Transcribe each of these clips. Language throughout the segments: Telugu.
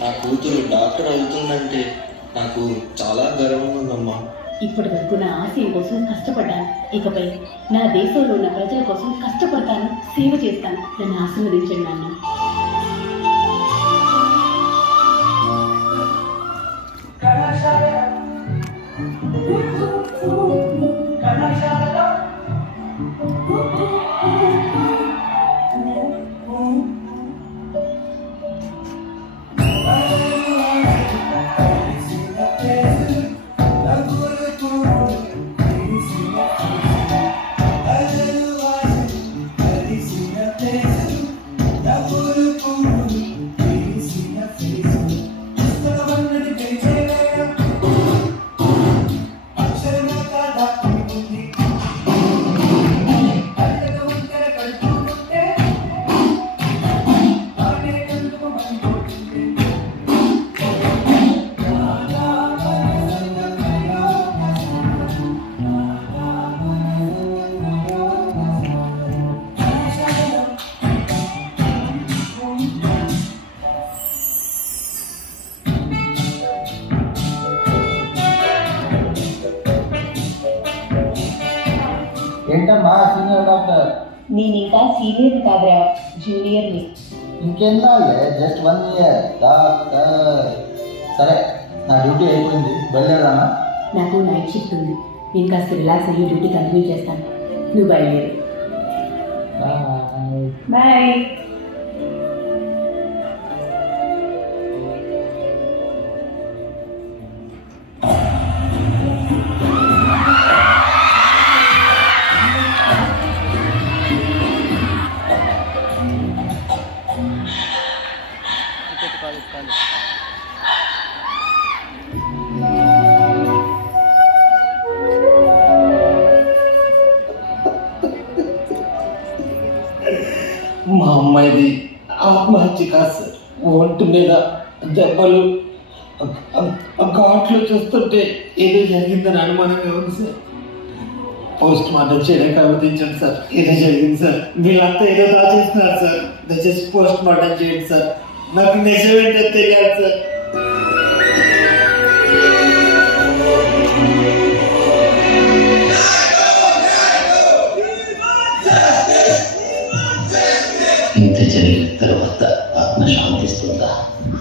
నా కూతురు డాక్టర్ అవుతుందంటే నాకు చాలా గర్వంగా ఉందమ్మా. ఇప్పటి వరకు నా ఆశయం కోసం కష్టపడ్డాను. ఇకపై నా దేశంలో ఉన్న ప్రజల కోసం కష్టపడతాను, సేవ చేస్తాను. నన్ను ఆశీర్వదించండి నాన్న. ఏంటమ్మా సీనియర్ డాక్టర్? నేను ఇంకా సీనియర్ కాదురా, జూనియర్ని. ఇంకెందా జస్ట్ 1 ఇయర్ డాక్టర్. సరే, నా డ్యూటీ అయిపోయింది, బయలుదేరానా? నాకు నైట్ షిఫ్ట్ ఉంది. నేను కాస్త రిలాక్స్ అయ్యి డ్యూటీ కంటిన్యూ చేస్తాను. నువ్వు బయలుదేరు. బాయ్. మా అమ్మాయిది ఆత్మహత్య కాదు సార్. ఒంటి మీద దెబ్బలు, ఘాట్లు చూస్తుంటే ఏదో జరిగిందని అనుమానంగా ఉంది సార్. పోస్ట్ మార్టం చేయడానికి అనుమతించండి సార్. ఏదో జరిగింది సార్. వీళ్ళంతా ఏదో దాచేస్తున్నారు సార్. దయచేసి పోస్ట్ మార్టం చేయండి సార్. నాకు నిజమేంటో తెలియాలి సార్. ఇంత జరిగిన తర్వాత ఆత్మ శాంతిస్తుందా?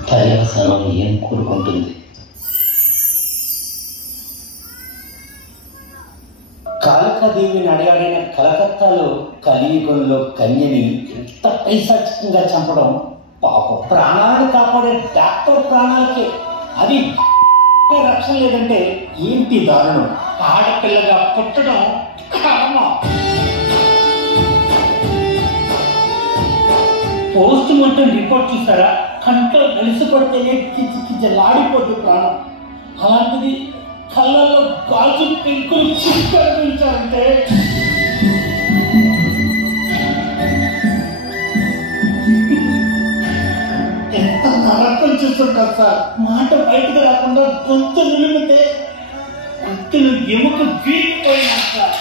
పర్యవసానం ఏం కోరుకుంటుంది? కాళికాదేవిని అడగాడిన కలకత్తాలో కలియుగంలో కన్యని ఎంత పైశాచికంగా చంపడం పాపం. ప్రాణాలు కాపాడే డాక్టర్ ప్రాణాలకే అది రక్షణ లేదంటే ఏంటి దారుణం? ఆడపిల్లగా పుట్టడం కర్మ. పోస్ట్ మార్టం రిపోర్ట్ చూసారా? కంట్లో కలిసి పడితేనే కిచకిచలాడిపోద్ది ప్రాణం. అలాంటిది కళ్ళల్లో గాజు పెంకులు చిక్కించారంటే ఎంత నరకం చూస్తుంటారు సార్. మాట బయటకు రాకుండా గొంతు నిలిపితే గొంతులు ఎముక వీడిపోయినా సార్.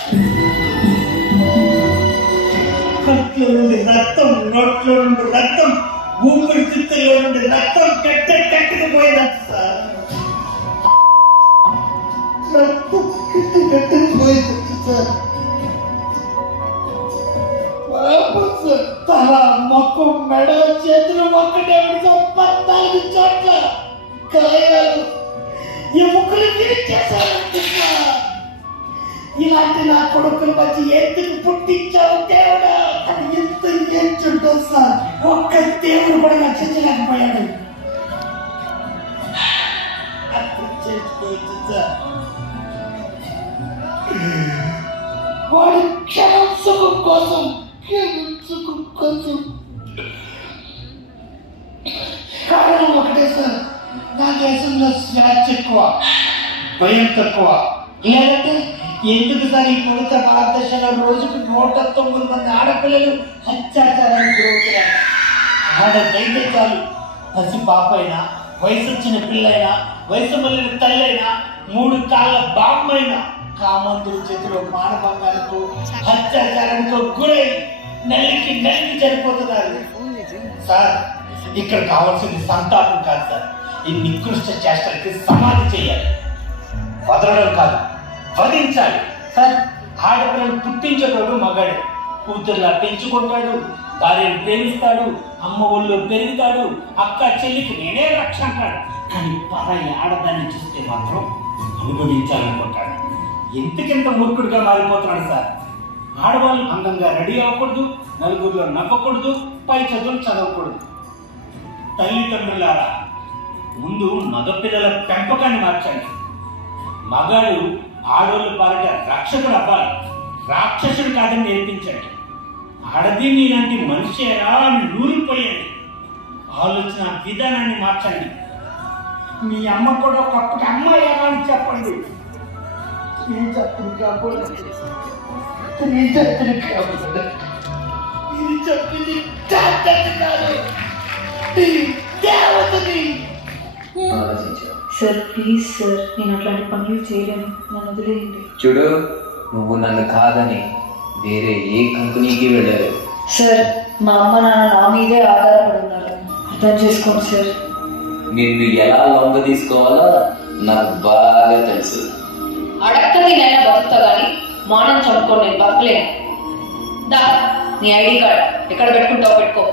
కంట్లో నుండి రక్తం, నోట్లో నుండి రక్తం, ఊపిరితిత్తుల్లో నుండి రక్తం కట్టుకుపోయిందా సార్. రక్తం కట్టుకుపోయింది సార్. తల, మొక్కం, మెడ, చేతులు ఒక్కటే 14 చోట్ల గాయాలు, ఎముకలు విరిచేశారంటే సార్. ఇలాంటి నా కొడుకుల మధ్య ఎందుకు పుట్టించావు దేవుడా? అది ఎంత ఏడ్చుంటో సార్. ఒక్క దేవుడు కూడా రక్షించలేకపోయాడు. వాడి క్షణం సుఖం కోసం కారణం ఒకటే సార్. నా దేశంలో స్వేచ్ఛ ఎక్కువ, భయం తక్కువ. లేదంటే ఎందుకు సార్ ఈ కొడుక భారతదేశంలో రోజుకు 109 మంది ఆడపిల్లలు అత్యాచారానికి గురవుతున్నారు? ఆడదైతే చాలు, పసి పాప అయినా, వయసు వచ్చిన పిల్లైనా, వయసు మళ్ళిన తల్లైనా, 3 కాళ్ళ బామ్మైనా కామంతుల చేతిలో మానభంగాలకు, అత్యాచారానికి గురై నెలకి చనిపోతున్నారు సార్. ఇక్కడ కావాల్సింది సంతాపం కాదు సార్, ఈ నికృష్ట చేష్టలకి సమాధి చేయాలి. వదలడం కాదు, వధించాలి. సార్, ఆడపిల్లలు పుట్టించేటోడు మగాడు. కూతుర్లా పెంచుకుంటాడు, భార్యను ప్రేమిస్తాడు, అమ్మ ఒళ్ళు పెరుగుతాడు, అక్క చెల్లికి నేనే రక్ష అంటాడు. కానీ పరాయి ఆడదాన్ని చూస్తే మాత్రం అనుభవించాలనుకుంటాడు. ఎంతకెంత మూర్ఖుడిగా మారిపోతున్నాడు సార్. ఆడవాళ్ళు అందంగా రెడీ అవ్వకూడదు, నలుగురిలో నవ్వకూడదు, పై చదువులు చదవకూడదు. తల్లిదండ్రులారా, ముందు మగపిల్లల పెంపకాన్ని మార్చండి. మగాడు ఆడోళ్ళు పాలిట రక్షకుడు అవ్వాలి, రాక్షసుడు కాదని నేర్పించండి. ఆడది మీలాంటి మనిషి అయినా నూరిపోయండి. ఆలోచన విధానాన్ని మార్చండి. మీ అమ్మ కూడా ఒకప్పటి అమ్మాయి ఎలా అని చెప్పండి. మీరు చెప్పింది సార్ ప్లీజ్ సార్, నేను అట్లాంటి పనులు చేయలేను, నన్ను వదిలేయండి. చూడు, నువ్వు నన్ను కాదని వేరే ఏ కంపెనీకి వెళ్ళారు. సార్, మా అమ్మ నాన్న నా మీదే ఆధారపడి ఉన్నారు, అర్థం చేసుకోండి సార్. నిన్ను ఎలా లొంగ తీసుకోవాలో నాకు బాగా తెలుసు. అడక్కది నైనా బతుకుతా కానీ మానం చంపుకోండి, నేను బతకలేను. దా, నీ ఐడి కార్డ్ ఎక్కడ పెట్టుకుంటావు పెట్టుకో.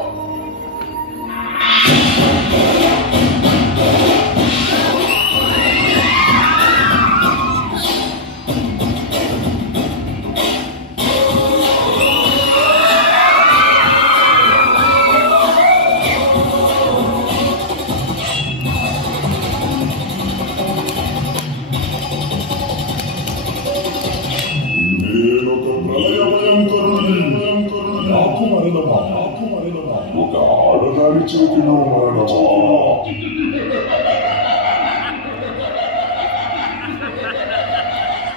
ఒక ఆడదాని చేతిలో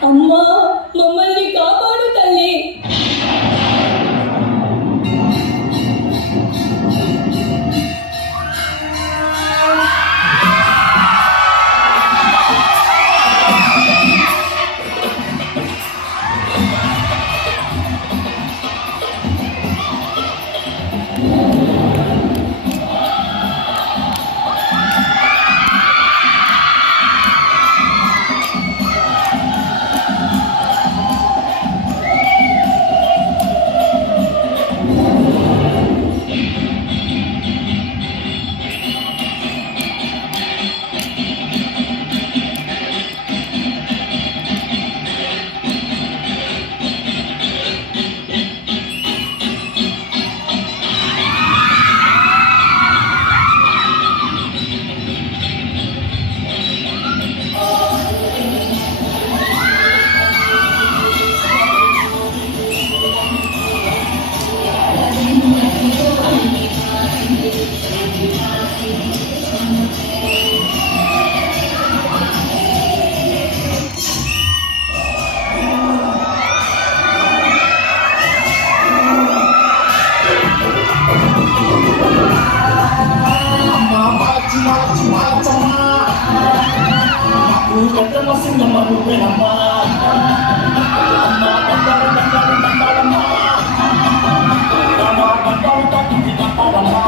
అమ్మా, మమ్మల్ని కాపాడు తల్లి. Bye.